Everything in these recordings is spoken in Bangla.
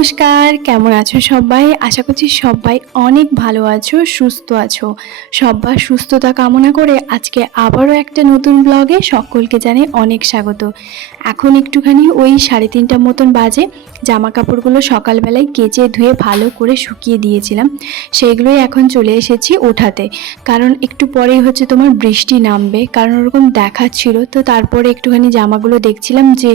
নমস্কার, কেমন আছো সবাই? আশা করছি সবাই অনেক ভালো আছো, সুস্থ আছো। সবার সুস্থতা কামনা করে আজকে আবারও একটা নতুন ব্লগে সকলকে জানাই অনেক স্বাগত। এখন একটুখানি ওই 3:30 মতন বাজে। জামা কাপড়গুলো সকালবেলায় কেচে ধুয়ে ভালো করে শুকিয়ে দিয়েছিলাম, সেইগুলোই এখন চলে এসেছি ওঠাতে। কারণ একটু পরেই হচ্ছে তোমার বৃষ্টি নামবে, কারণ ওরকম দেখাচ্ছিল। তো তারপরে একটুখানি জামাগুলো দেখছিলাম যে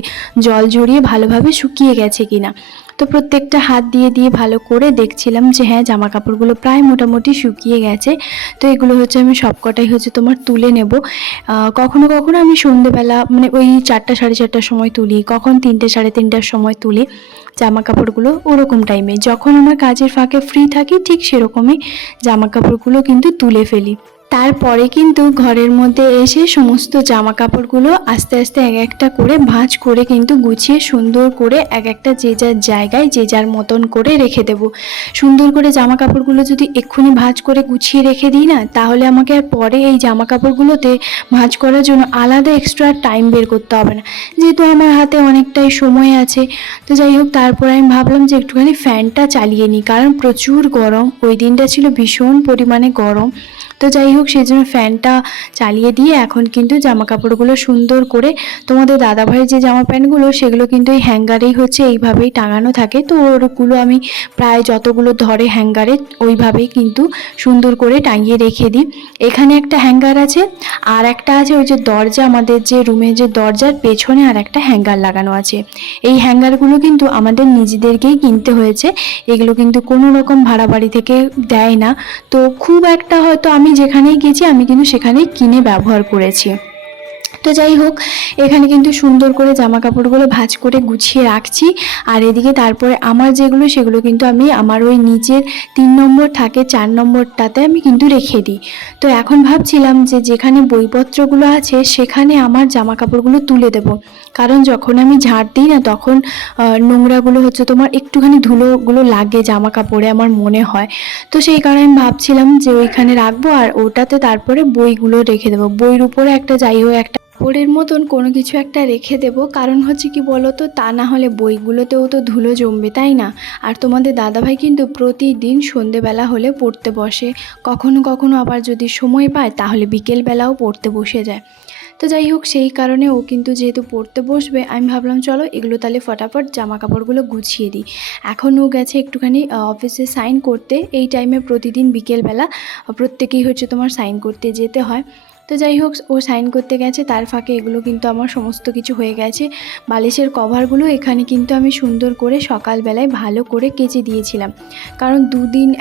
জল জড়িয়ে ভালোভাবে শুকিয়ে গেছে কিনা। তো প্রত্যেকটা হাত দিয়ে দিয়ে ভালো করে দেখছিলাম যে হ্যাঁ, জামা কাপড়গুলো প্রায় মোটামুটি শুকিয়ে গেছে। তো এগুলো হচ্ছে আমি সবকটাই হচ্ছে তোমার তুলে নেব। কখনো কখনো আমি সন্ধেবেলা মানে ওই 4টা 4:30টার সময় তুলি, কখন 3টে 3:30টার সময় তুলি জামা কাপড়গুলো। ওরকম টাইমে যখন আমার কাজের ফাঁকে ফ্রি থাকি ঠিক সেরকমই জামা কাপড়গুলো কিন্তু তুলে ফেলি। তারপরে কিন্তু ঘরের মধ্যে এসে সমস্ত জামা কাপড়গুলো আস্তে আস্তে এক একটা করে ভাঁজ করে কিন্তু গুছিয়ে সুন্দর করে এক একটা যে যার জায়গায় যে যার মতন করে রেখে দেব। সুন্দর করে জামা কাপড়গুলো যদি এক্ষুনি ভাঁজ করে গুছিয়ে রেখে দিই না, তাহলে আমাকে আর পরে এই জামা কাপড়গুলোতে ভাঁজ করার জন্য আলাদা এক্সট্রা টাইম বের করতে হবে না, যেহেতু আমার হাতে অনেকটাই সময় আছে। তো যাই হোক, তারপরে আমি ভাবলাম যে একটুখানি ফ্যানটা চালিয়ে নিই, কারণ প্রচুর গরম। ওই দিনটা ছিল ভীষণ পরিমাণে গরম। তো যাই হোক, সেই জন্য ফ্যানটা চালিয়ে দিয়ে এখন কিন্তু জামা কাপড়গুলো সুন্দর করে, তোমাদের দাদাভাইয়ের যে জামা প্যান্টগুলো সেগুলো কিন্তু এই হ্যাঙ্গারেই হচ্ছে এইভাবেই টাঙানো থাকে। তো ওগুলো আমি প্রায় যতগুলো ধরে হ্যাঙ্গারে ওইভাবেই কিন্তু সুন্দর করে টাঙিয়ে রেখে দিই। এখানে একটা হ্যাঙ্গার আছে, আর একটা আছে ওই যে দরজা, আমাদের যে রুমের যে দরজার পেছনে আর একটা হ্যাঙ্গার লাগানো আছে। এই হ্যাঙ্গারগুলো কিন্তু আমাদের নিজেদেরকেই কিনতে হয়েছে, এগুলো কিন্তু কোনো রকম ভাড়া বাড়ি থেকে দেয় না। তো খুব একটা হয়তো আমি যেখানেই গেছি আমি কিন্তু সেখানেই কিনে ব্যবহার করেছি। তো যাই হোক, এখানে কিন্তু সুন্দর করে জামা কাপড়গুলো ভাঁজ করে গুছিয়ে রাখছি। আর এদিকে তারপরে আমার যেগুলো সেগুলো কিন্তু আমি আমার ওই নিচের 3 নম্বর থাকে 4 নম্বরটাতে আমি কিন্তু রেখে দিই। তো এখন ভাবছিলাম যে যেখানে বইপত্রগুলো আছে সেখানে আমার জামা কাপড়গুলো তুলে দেব, কারণ যখন আমি ঝাড় দিই না তখন নোংরাগুলো হচ্ছে তোমার একটুখানি ধুলোগুলো লাগে জামা কাপড়ে আমার মনে হয়। তো সেই কারণে আমি ভাবছিলাম যে ওইখানে রাখবো আর ওটাতে তারপরে বইগুলো রেখে দেবো। বইয়ের উপরে একটা যাই হোক একটা কাপড়ের মতন কোনো কিছু একটা রেখে দেবো, কারণ হচ্ছে কি বলো তো, তা না হলে বইগুলোতেও তো ধুলো জমবে, তাই না? আর তোমাদের দাদাভাই কিন্তু প্রতিদিন সন্ধেবেলা হলে পড়তে বসে, কখনো কখনো আবার যদি সময় পায় তাহলে বিকেলবেলাও পড়তে বসে যায়। তো যাই হোক, সেই কারণে ও কিন্তু যেহেতু পড়তে বসবে, আমি ভাবলাম চলো এগুলো তাহলে ফটাফট জামা কাপড়গুলো গুছিয়ে দিই। এখন ও গেছে একটুখানি অফিসে সাইন করতে। এই টাইমে প্রতিদিন বিকেলবেলা প্রত্যেকেই হচ্ছে তোমার সাইন করতে যেতে হয়। তো যাই হোক, ও সাইন করতে গেছে, তার ফাঁকে এগুলো কিন্তু আমার সমস্ত কিছু হয়ে গেছে। বালিশের কভারগুলো এখানে কিন্তু আমি সুন্দর করে সকালবেলায় ভালো করে কেচে দিয়েছিলাম, কারণ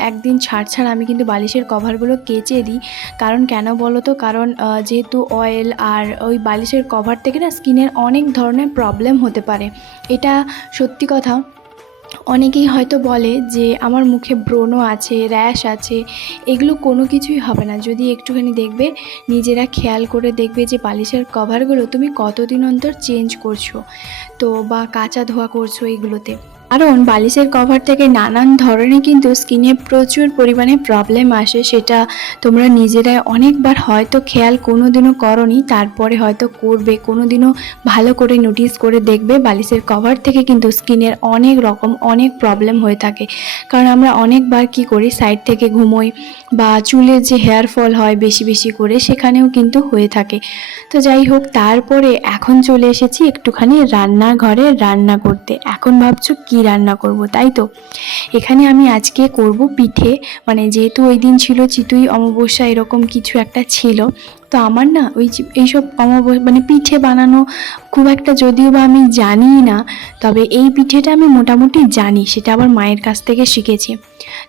একদিন ছাড় ছাড় আমি কিন্তু বালিশের কভারগুলো কেচে দিই। কারণ কেন বলো তো, কারণ যেহেতু অয়েল আর ওই বালিশের কভার থেকে না স্কিনের অনেক ধরনের প্রবলেম হতে পারে। এটা সত্যি কথা। অনেকেই হয়তো বলে যে আমার মুখে ব্রণ আছে, র্যাশ আছে, এগুলো কোনো কিছুই হবে না যদি একটুখানি দেখবে, নিজেরা খেয়াল করে দেখবে যে বালিশের কভারগুলো তুমি কতদিন অন্তর চেঞ্জ করছো, তো বা কাচা ধোয়া করছো এগুলোতে। কারণ বালিশের কভার থেকে নানান ধরনের কিন্তু স্কিনে প্রচুর পরিমাণে প্রবলেম আসে, সেটা তোমরা নিজেরাই অনেকবার হয়তো খেয়াল কোনোদিনও করোনি, তারপরে হয়তো করবে, কোনোদিনও ভালো করে নোটিস করে দেখবে বালিশের কভার থেকে কিন্তু স্কিনের অনেক রকম অনেক প্রবলেম হয়ে থাকে। কারণ আমরা অনেকবার কি করি, সাইড থেকে ঘুমোই বা চুলের যে হেয়ার ফল হয় বেশি বেশি করে, সেখানেও কিন্তু হয়ে থাকে। তো যাই হোক, তারপরে এখন চলে এসেছি একটুখানি রান্নাঘরে রান্না করতে। এখন ভাবছো কি রান্না করব, তাই তো? এখানে আমি আজকে করব পিঠে, মানে যেহেতু ওই দিন ছিল চিতই অমাবস্যা, এরকম কিছু একটা ছিল। তো আমার না এইসব মানে পিঠে বানানো খুব একটা যদিও বা আমি জানি না, তবে এই পিঠেটা আমি মোটামুটি জানি, সেটা আবার মায়ের কাছ থেকে শিখেছি।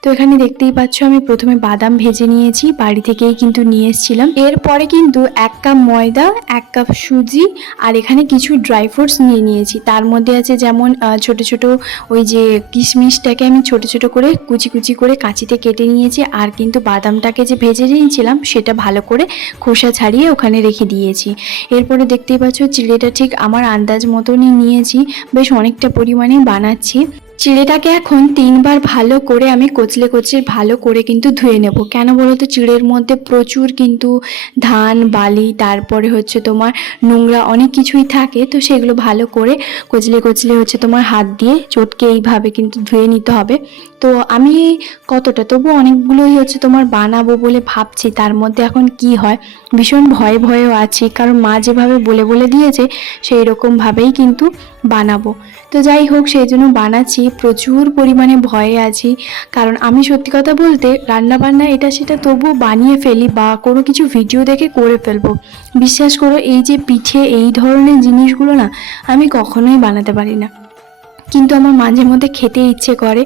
তো এখানে দেখতেই পাচ্ছ আমি প্রথমে বাদাম ভেজে নিয়েছি, বাড়ি থেকেই কিন্তু নিয়ে এসেছিলাম। এরপরে কিন্তু 1 কাপ ময়দা, 1 কাপ সুজি, আর এখানে কিছু ড্রাই ফ্রুটস নিয়ে নিয়েছি। তার মধ্যে আছে যেমন ছোট ছোট ওই যে কিশমিশটাকে আমি ছোট ছোট করে কুচি কুচি করে কাঁচিতে কেটে নিয়েছি, আর কিন্তু বাদামটাকে যে ভেজে নিয়েছিলাম সেটা ভালো করে খোসা ছাড়িয়ে ওখানে রেখে দিয়েছি। এরপরে দেখতেই পাচ্ছ চিড়েটা ঠিক আমার আন্দাজ মতনই নিয়েছি, বেশ অনেকটা পরিমাণে বানাচ্ছি। চিড়েটাকে এখন 3 বার ভালো করে আমি কচলে কচলে ভালো করে কিন্তু ধুয়ে নেব। কেন বলো তো, চিড়ের মধ্যে প্রচুর কিন্তু ধান বালি তারপরে হচ্ছে তোমার নোংরা অনেক কিছুই থাকে, তো সেগুলো ভালো করে কচলে কচলে হচ্ছে তোমার হাত দিয়ে চটকে এইভাবে কিন্তু ধুয়ে নিতে হবে। তো আমি কতটা তবু অনেকগুলোই হচ্ছে তোমার বানাবো বলে ভাবছি, তার মধ্যে এখন কি হয় ভীষণ ভয়ে ভয়েও আছি, কারণ মা যেভাবে বলে বলে দিয়েছে সেই রকমভাবেই কিন্তু বানাবো। তো যাই হোক, সেই জন্য বানাচ্ছি, প্রচুর পরিমাণে ভয়ে আছি, কারণ আমি সত্যি কথা বলতে রান্না বান্না এটা সেটা তবুও বানিয়ে ফেলি বা কোনো কিছু ভিডিও দেখে করে ফেলবো। বিশ্বাস করো, এই যে পিঠে এই ধরনের জিনিসগুলো না আমি কখনোই বানাতে পারি না, কিন্তু আমার মাঝে মধ্যে খেতে ইচ্ছে করে।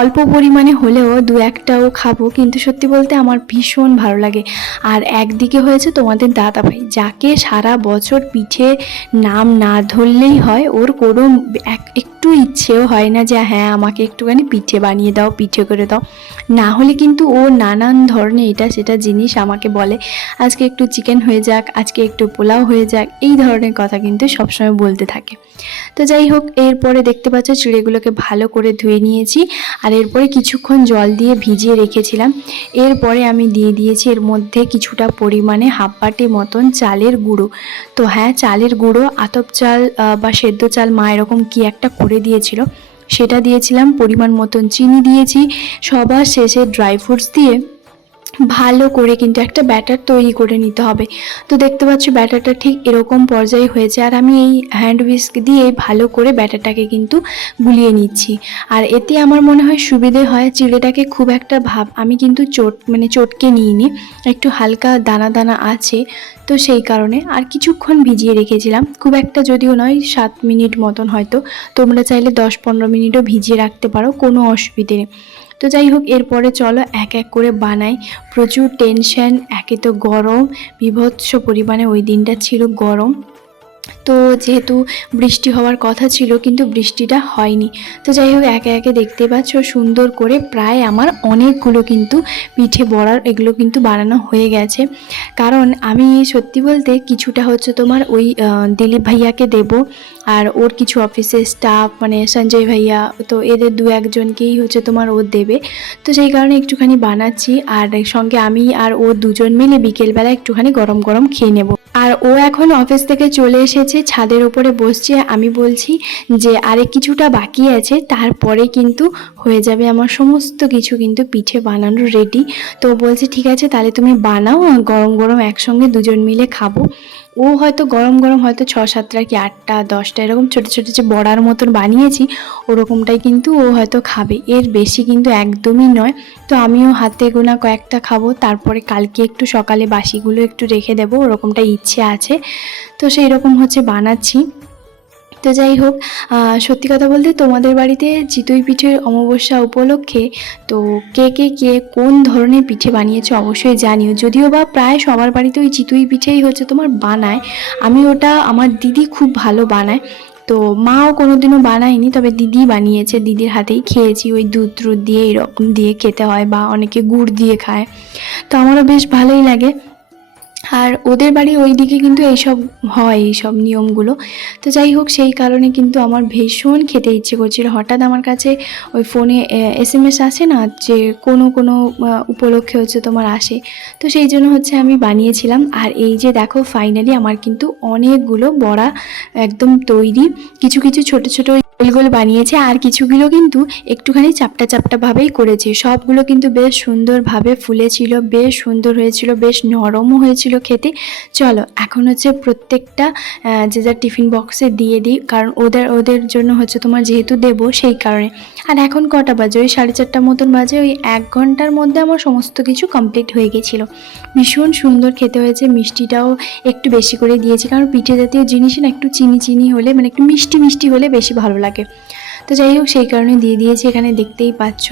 অল্প পরিমাণে হলেও দু একটাও খাবো, কিন্তু সত্যি বলতে আমার ভীষণ ভালো লাগে। আর একদিকে হয়েছে তোমাদের দাদাভাই, যাকে সারা বছর পিঠে নাম না ধরলেই হয়, ওর কোনো একটু ইচ্ছেও হয় না যে হ্যাঁ আমাকে একটুখানি পিঠে বানিয়ে দাও, পিঠে করে দাও। না হলে কিন্তু ও নানান ধরনের এটা সেটা জিনিস আমাকে বলে, আজকে একটু চিকেন হয়ে যাক, আজকে একটু পোলাও হয়ে যাক, এই ধরনের কথা কিন্তু সবসময় বলতে থাকে। তো যাই হোক, এরপরে দেখতে পাচ্ছ চিড়েগুলোকে ভালো করে ধুয়ে নিয়েছি, আর এরপরে কিছুক্ষণ জল দিয়ে ভিজিয়ে রেখেছিলাম। এরপরে আমি দিয়ে দিয়েছি এর মধ্যে কিছুটা পরিমাণে হাফ বাটি মতন চালের গুঁড়ো। তো হ্যাঁ, চালের গুঁড়ো, আতপ চাল বা সেদ্ধ চাল মা এরকম কি একটা করে দিয়েছিল, সেটা দিয়েছিলাম। পরিমাণ মতন চিনি দিয়েছি। সবার শেষে ড্রাই ফ্রুটস দিয়ে ভালো করে কিন্তু একটা ব্যাটার তৈরি করে নিতে হবে। তো দেখতে পাচ্ছ ব্যাটারটা ঠিক এরকম পর্যায়ে হয়েছে, আর আমি এই হ্যান্ড হুইস্ক দিয়ে ভালো করে ব্যাটারটাকে কিন্তু গুলিয়ে নিচ্ছি। আর এতে আমার মনে হয় সুবিধে হয়, চিড়েটাকে খুব একটা আমি কিন্তু চটকে নিইনি, একটু হালকা দানা দানা আছে, তো সেই কারণে আর কিছুক্ষণ ভিজিয়ে রেখেছিলাম, খুব একটা যদিও নয়, 7 মিনিট মতন হয়তো। তোমরা চাইলে 10-15 মিনিটও ভিজিয়ে রাখতে পারো, কোনো অসুবিধে নেই। তো যাই হোক, এরপরে চলো এক এক করে বানাই। প্রচুর টেনশন, একে তো গরম, বীভৎস পরিমাণে ওই দিনটা ছিল গরম। তো যেহেতু বৃষ্টি হওয়ার কথা ছিল কিন্তু বৃষ্টিটা হয়নি। তো যাই হোক, একে একে দেখতে পাচ্ছ সুন্দর করে প্রায় আমার অনেকগুলো কিন্তু পিঠে বড়ার এগুলো কিন্তু বানানো হয়ে গেছে। কারণ আমি সত্যি বলতে কিছুটা হচ্ছে তোমার ওই দিলীপ ভাইয়াকে দেব, আর ওর কিছু অফিসের স্টাফ মানে সঞ্জয় ভাইয়া, তো এদের দু একজনকেই হচ্ছে তোমার ও দেবে। তো সেই কারণে একটুখানি বানাচ্ছি, আর সঙ্গে আমি আর ও দুজন মিলে বিকেলবেলা একটুখানি গরম গরম খেয়ে নেব। আর ও এখন অফিস থেকে চলে এসেছে, ছাদের উপরে বসছে। আমি বলছি যে আরে কিছুটা বাকি আছে, তারপরে কিন্তু হয়ে যাবে আমার সমস্ত কিছু কিন্তু পিঠে বানানো রেডি। তো বলছে ঠিক আছে তাহলে তুমি বানাও, গরম গরম একসঙ্গে দুজন মিলে খাবো। ও হয়তো গরম গরম হয়তো 6-7টা কি 8টা 10টা এরকম ছোটো ছোটো যে বড়ার মতন বানিয়েছি ওরকমটাই কিন্তু ও হয়তো খাবে, এর বেশি কিন্তু একদমই নয়। তো আমিও হাতে গোনা কয়েকটা খাবো, তারপরে কালকে একটু সকালে বাসিগুলো একটু রেখে দেবো, ওরকমটা ইচ্ছে আছে। তো সেই রকম হচ্ছে বানাচ্ছি। তো যাই হোক, সত্যি কথা বলতে তোমাদের বাড়িতে চিতই পিঠের অমাবস্যা উপলক্ষে তো কে কোন ধরনের পিঠে বানিয়েছো অবশ্যই জানিও। যদিও বা প্রায় সবার বাড়িতে ওই চিতই পিঠেই হচ্ছে তোমার বানায়, আমি ওটা আমার দিদি খুব ভালো বানায়। তো মাও কোনোদিনও বানায়নি, তবে দিদি বানিয়েছে, দিদির হাতেই খেয়েছি। ওই দুধ দিয়ে এরকম দিয়ে খেতে হয়, বা অনেকে গুড় দিয়ে খায়, তো আমারও বেশ ভালোই লাগে। আর ওদের বাড়ি ওই দিকে কিন্তু এইসব হয়, এইসব নিয়মগুলো। তো যাই হোক, সেই কারণে কিন্তু আমার ভীষণ খেতে ইচ্ছে করছিল। হঠাৎ আমার কাছে ওই ফোনে SMS আসে না, যে কোনো কোনো উপলক্ষে হচ্ছে তোমার আসে, তো সেই জন্য হচ্ছে আমি বানিয়েছিলাম। আর এই যে দেখো ফাইনালি আমার কিন্তু অনেকগুলো বড়া একদম তৈরি। কিছু কিছু ছোট ছোট গোল গোল বানিয়েছে, আর কিছুগুলো কিন্তু একটুখানি চাপটা চাপটা ভাবেই করেছে। সবগুলো কিন্তু বেশ সুন্দরভাবে ফুলেছিল, বেশ সুন্দর হয়েছিল, বেশ নরমও হয়েছিল খেতে। চলো এখন হচ্ছে প্রত্যেকটা যে যার টিফিন বক্সে দিয়ে দিই, কারণ ওদের জন্য হচ্ছে তোমার যেহেতু দেবো সেই কারণে। আর এখন কটা বাজে, ওই 4:30 মতন বাজে। ওই 1 ঘন্টার মধ্যে আমার সমস্ত কিছু কমপ্লিট হয়ে গেছিলো। ভীষণ সুন্দর খেতে হয়েছে, মিষ্টিটাও একটু বেশি করে দিয়েছি, কারণ পিঠে জাতীয় জিনিস না একটু চিনি চিনি হলে মানে একটু মিষ্টি মিষ্টি হলে বেশি ভালো লাগে। তো যাই হোক, সেই কারণে দিয়ে দিয়েছি। এখানে দেখতেই পাচ্ছ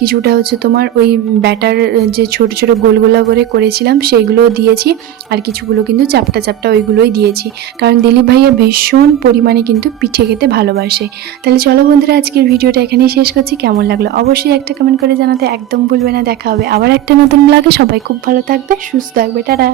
কিছুটা হচ্ছে তোমার ওই ব্যাটার যে ছোট ছোট গোলগোলা করে করেছিলাম সেইগুলোও দিয়েছি, আর কিছুগুলো কিন্তু চাপটা চাপটা ওইগুলোই দিয়েছি, কারণ দিলীপ ভাইয়া ভীষণ পরিমাণে কিন্তু পিঠে খেতে ভালোবাসে। তাহলে চলো বন্ধুরা, আজকের ভিডিওটা এখানেই শেষ করছি। কেমন লাগলো অবশ্যই একটা কমেন্ট করে জানাতে একদম ভুলবে না। দেখা হবে আবার একটা নতুন ব্লগে। সবাই খুব ভালো থাকবে, সুস্থ থাকবে, টাটা।